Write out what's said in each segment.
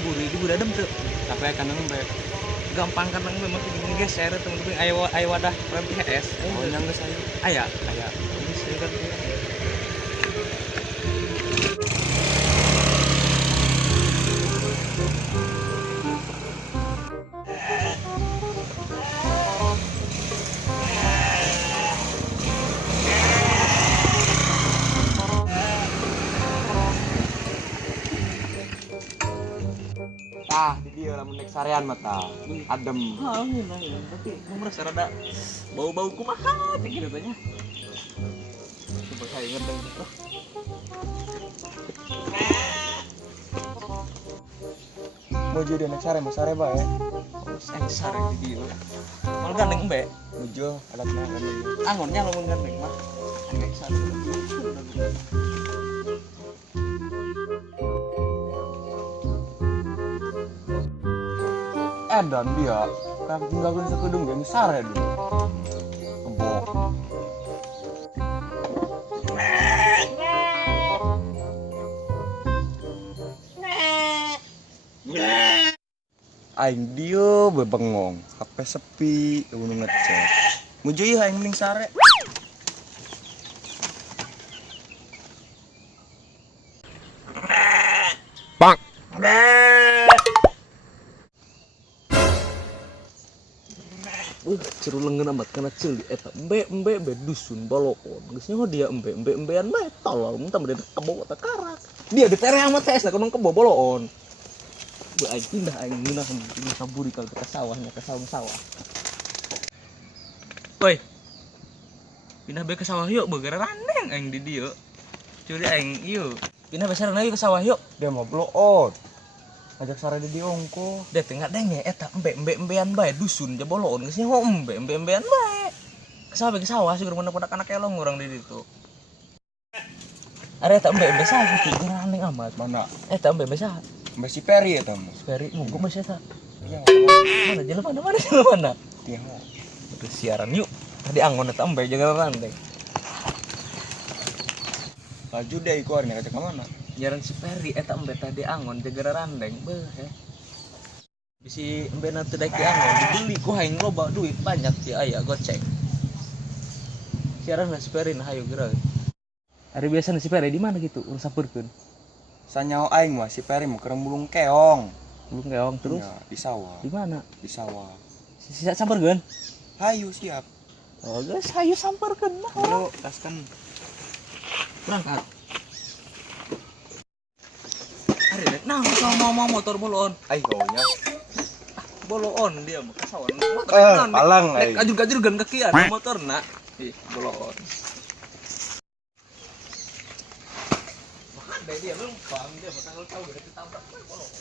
kaburi di budadem tuh. Tapi akan nembek. Gampang kan memang geser teman-teman ayo wadah rem PS. Oh nyangga saya. Aya. Ini saya kan Di dia lamun nek sarean mata. Adem. angin tapi merasa rada bau-bau kumaha gitu tanya. Coba saya ngedeng. Mau jadi nek sare mau sare bae. Sare di dia. Mal gandeng embe. Mujo alatna kan. Angonnya lamun gandeng mah. Angin sare. Edan dia. Kan tinggalkeun sakedeung ge sare dia. Kebo. Aing dia bebengong, HP sepi, gunung ngecek. Mujo ieu aing mending sare. Bang. Ceru lengan amat karena celi eta embe dusun baloon. Geus nyaho dia embean mah tolol mun tah meureun kebo teh karak. Dia di tereh amat tes na kudu kebo boloon. Bu aing pindah aing ngeunah kaburi ka sawahnya ke sawah. Woi. Pindah bae ke sawah yuk beugeur randeng aing di dieu. Curi aing ieu. Pindah besar lagi ke sawah yuk. Dia mau bloon. Ajak sare di diongko. Da teu ngadenge eta embean bae dusun jaboloon geus nyaho embean bae. Ke sawah sih urang pada anak elong urang di ditu. Are eta embe saha kitu randeng amat. Mana? Eta embe saha? Mbak si Peri ya tamu. Peri munggu masih eta. Iya. Mana jalan mana? Tiang. Terus siaran yuk. Tadi angon eta embe jaga randeng. Laju deh iku arenya kacak mana? Nyaran si Peri eta embe tadi angon jaga randeng beh bisi embe na teu daek di angon dibeli ku hayang loba duit banyak si aya goceng. Siaran si Peri nah hayu geura. Ari biasa si Peri di mana gitu urang sampurkeun. Sanyaho aing mah si Peri mah kereng bulung keong. Bulung keong terus Ya, di sawah. di mana? Di sawah. Sisa sampurkeun. Hayu siap. Oh geus hayu sampurkeun mah. Halo, taskan. Berangkat. Ari rek nah mau motor boloon. Ai gaunya. Boloon dia mah kasawan. Palang ai. Ajur-ajur gan kakian motorna. Ih, boloon. Makan deh dia belum bang dia bakal tahu dari ketabrak boloon.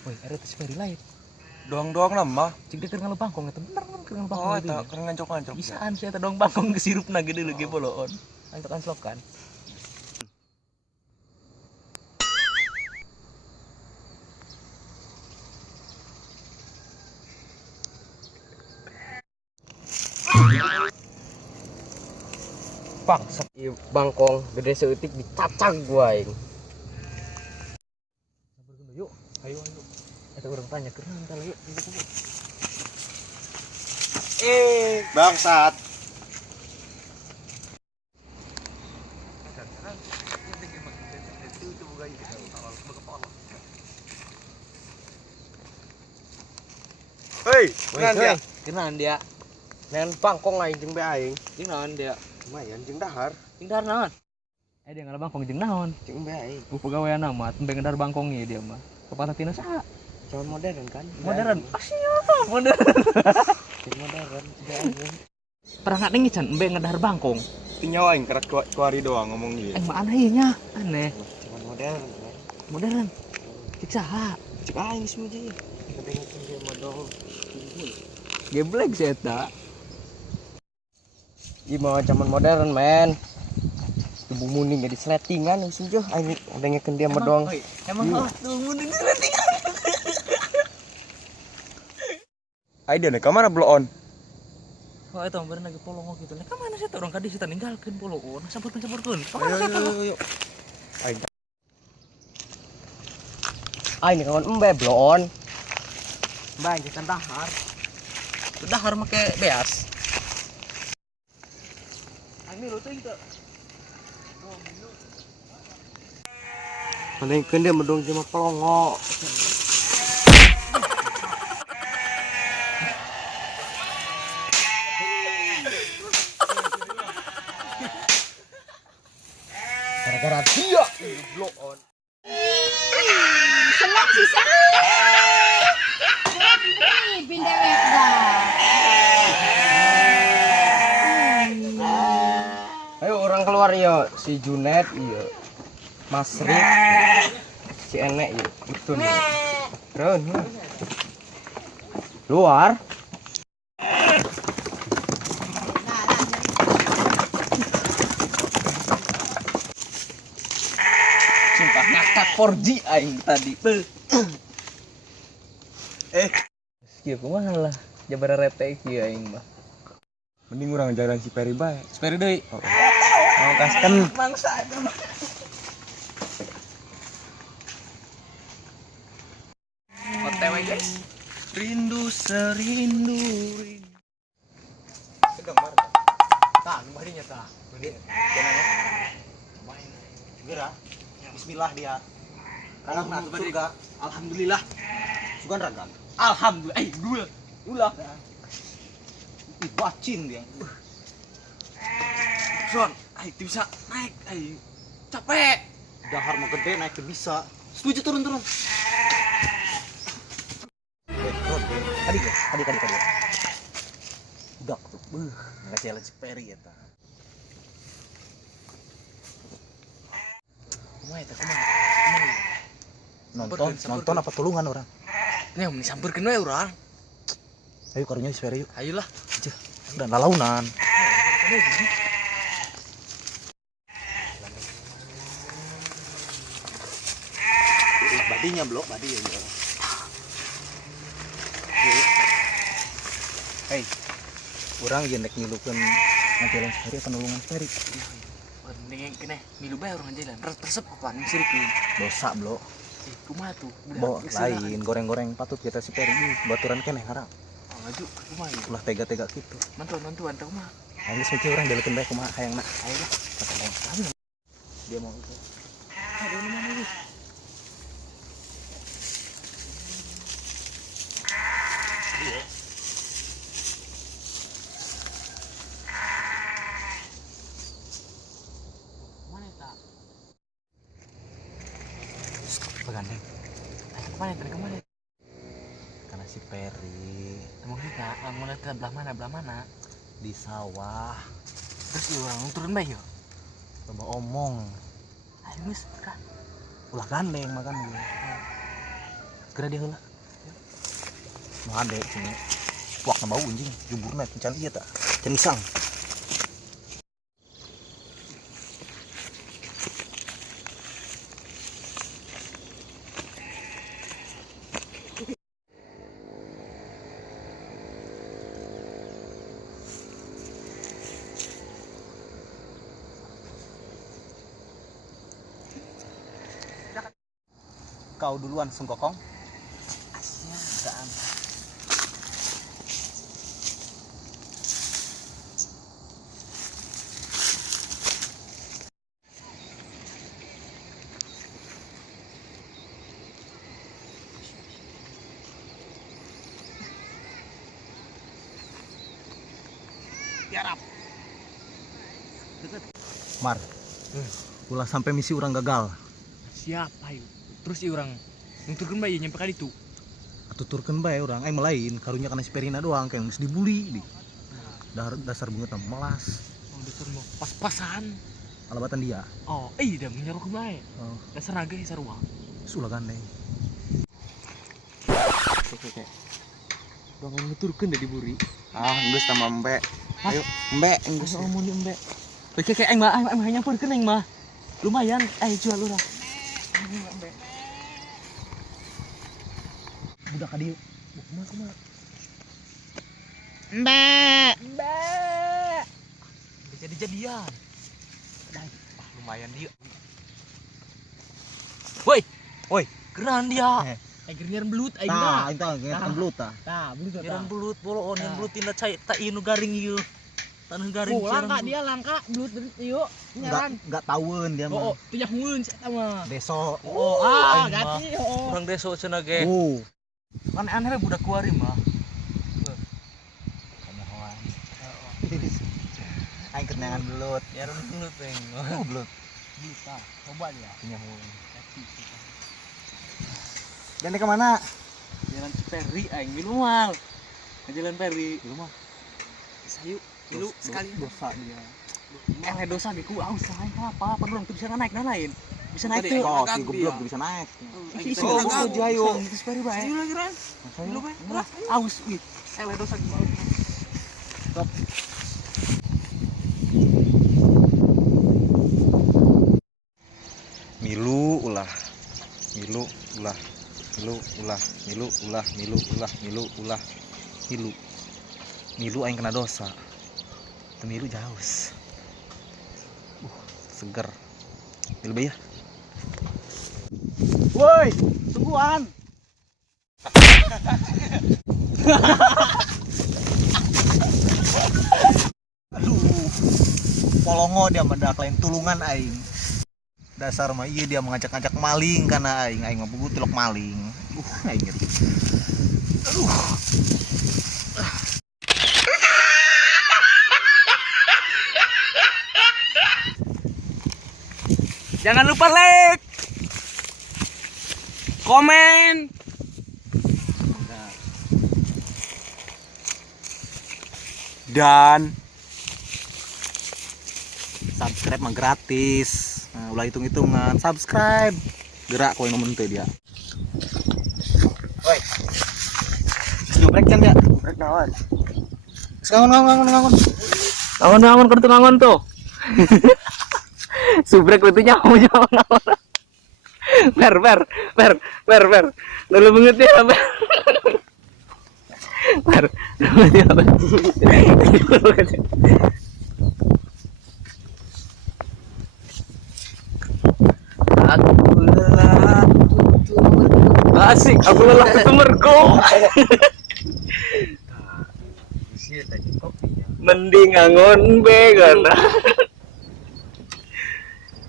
Woi, ada tes peri lain. Doang-doang lah mah. Cik dia keur bangkong eta bener kan keur Oh, bangkong eta kereng ngancok-ngancok. bisaan sih eta dong bangkong kesirupna gede leuge boloon. Ancok-anclokan. Bangsat ieu bangkong gede seutik dicacag gua aing. Sabar yuk. Ayo. Eta urang tanya keur naon tah yuk. Bangsat. Hei, Kenaon dia? Nen bangkong aing jeung be aing. Jeung naon dia? Lumayan jeung dahar Jeung dahar naon? Dia ngalah bangkong jeung naon? jeung be aing. Pegawaian amat, embe ngedar bangkongnya dia mah. Kepala tina saha? Zaman modern kan? Modern. Siap, modern. Jeung modern be aing. Pernah ngadeng can embe ngedar bangkong. Tinyawa aing kerat kuari doang ngomong ieu. Mah aneh nya, aneh. Zaman modern kan? Modern. Cik saha? Cek aing geus muji. Kedengeun dia modal. Geblek sih eta. Ieu mah zaman modern men. Tubuh muning jadi sletingan geus muji. Aing dengekeun dia modong. Emang tuh muning sletingan. Ai dia ka mana bloon? Oh itu bener lagi polong gitu. Nah kemana sih orang kadi kita ninggalkan polong. Sampurkan. Ayo, Kemana sih tuh? ayo. Aing Ini kawan embe blon. Mbak kita dahar. Dahar make beas. Ini lo tuh itu. Palingkeun dia medong cuma pelongo. Gara-gara dia blon. Selak sih bindewek Ayo orang keluar ya, si Junet iya. Mas Rik, si Enek iya. Itu nih. Ron. Luar. Sumpah ngakak 4G aing tadi. Kieu kumaha lah. Jabar rete kieu aing mah. mending urang jalan si Peri bae. Sepeda deui. Mau kasken. Bangsa itu. OTW guys. Rindu serindu. Sedang mar. Tah, kembalinya tah. Segera. Bismillah dia. Karena masuk surga. Alhamdulillah. Sugan ragan. Alhamdulillah. Ulah. Ih, bacin dia. Son, itu bisa naik. Capek. Dahar mah gede naik ke bisa. Setuju turun. Tadi. Udah tuh. Ngasih jalan si Peri ya ta. Nonton apa tulungan orang? Ini yang disamperkeun we urang. Ayo karunya si Peri yuk. Ayolah. Dan lalaunan. Badinya blok badi ya. Hei, orang gendek milukeun ngajalan Peri penulungan Peri. Mending kene milu bae urang jalan. Resep apaan sirikeun. Dosa blok. Kumaha tuh? Bo lain goreng-goreng patut kita si Peri baturan keneh harap. Maju kumaha ieu? Ulah tega-tega gitu. Mantuan teh kumaha? Ayo mesti orang dalekeun bae kumaha hayangna. Ayolah. Dia mau itu. Ada di mana ini? Mana tak? Pegandeng. Kemana tadi kemana? Karena si Peri Emang kita mau lihat belah mana? di sawah Terus lu orang turun bae yo. coba omong. Ayo geus ka. Ulah gandeng makan gue. Segera dia heula. Mau ade sini. Puak na bau anjing, jumburna kencan ieu tah. Can isang. Kau duluan Sungkokong. Asyaan. Mar. Ulah sampai misi orang gagal. Siap ayo. Terus ieu urang nuturkeun bae nyampe ka ditu. Tuturkeun bae urang ai melain karunya kana si Perina doang kayak geus dibully di. Dasar bunga melas. Oh dasar mau pas-pasan. Alabatan dia. Oh, dah menyerok bae. Oh, Dasar naga sarua. sulah gandeng. Oke. Dong nuturkeun da diburi. Ah, geus sama Mbak. Ayo, Mbak, geus. Ayo omong di embe. Oke aing mah nyamperkeun aing mah. Lumayan, jual urang. Budak ka dieu. Kumaha. Mbak. Jadi-jadian. Lumayan dia. Woi, keren dia. Akhirnya belut Nah, itu kan belut tah. Tah, belut Nyeran belut bolon yang belut tindak cai tak inu garing ieu. Tanah garing langka dia langka belut yuk. Enggak tahuan dia mah. Oh, teh hungeun eta mah. Deso. Ganti. Orang deso cenah ge. Aneh-aneh budak kuari mah. Kamohoan. Aing kenangan belut. Nyeran belut peng. Belut. Bisa. Coba dia. Nyahoan. Dan ke mana? Jalan Peri aing milu mal. Ke Jalan Peri. Di rumah. Sayu milu sekali Dosa dia. dosa geku aus aing apa perlu tuh bisa naik lain. Bisa naik Tadi tuh. kok si goblok bisa naik. Bisa Oh, naik jayo. Itu Peri bae. Ayo lagi Ran. Milu bae. Aus wih. Ele dosa gimana? Milu ulah. Milu ulah. Milu ulah. Milu ulah. Milu ulah. Milu ulah. Milu. Milu aing kena dosa. Milu jaus. Seger. Milu bae ya. Woi, tungguan. Aduh. Polongo dia mendak lain tulungan aing. Dasar mah iya dia mengajak-ajak maling karena aing mah bubu tilok maling. Aing ngeri. Aduh. Jangan lupa like, komen, Dan subscribe mah gratis. Nah, ulah hitung-hitungan subscribe. Gerak kowe ngomong teh dia. Woi. Subrek kan ya? Brek naon? Ngangon. Ngangon kertu ngangon tuh. Subrek itu nyawa. Ber. Lalu mengerti ya, Ber. Asik, aku lelah ketumergo. Mending ngangon began.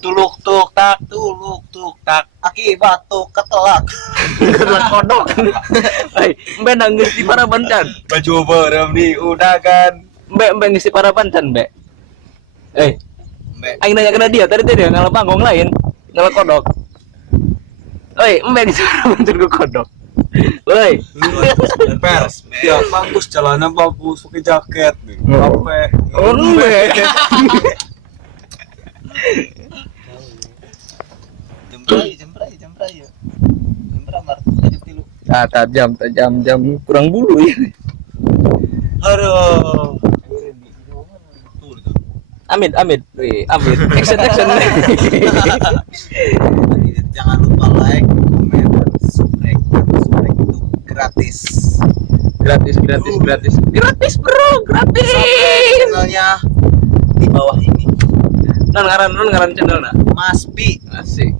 Tuluk tuk tak akibat tuk ketelak. Ketelak kodok. Hei, mbe nangis di para bancan. Baju berem di udagan. Mbe ngisi para bancan, mbe. Aing nanya kena dia, tadi dia ngalah panggung lain, ngalah kodok. Oi, mbe ngisi para bancan ke kodok. Woi, Pers, ya bagus celana bagus, pakai jaket, sampai oh mbe. Jemprai ya. Jemprai mar aja tilu. Tajam kurang bulu ya. Aduh. Amit. Wih, amit. Action. Jangan lupa like, komen, dan subscribe. Subscribe itu gratis. Gratis, bro, gratis. Channelnya di bawah ini. Non ngaran channel na. Mas Pi. Asik.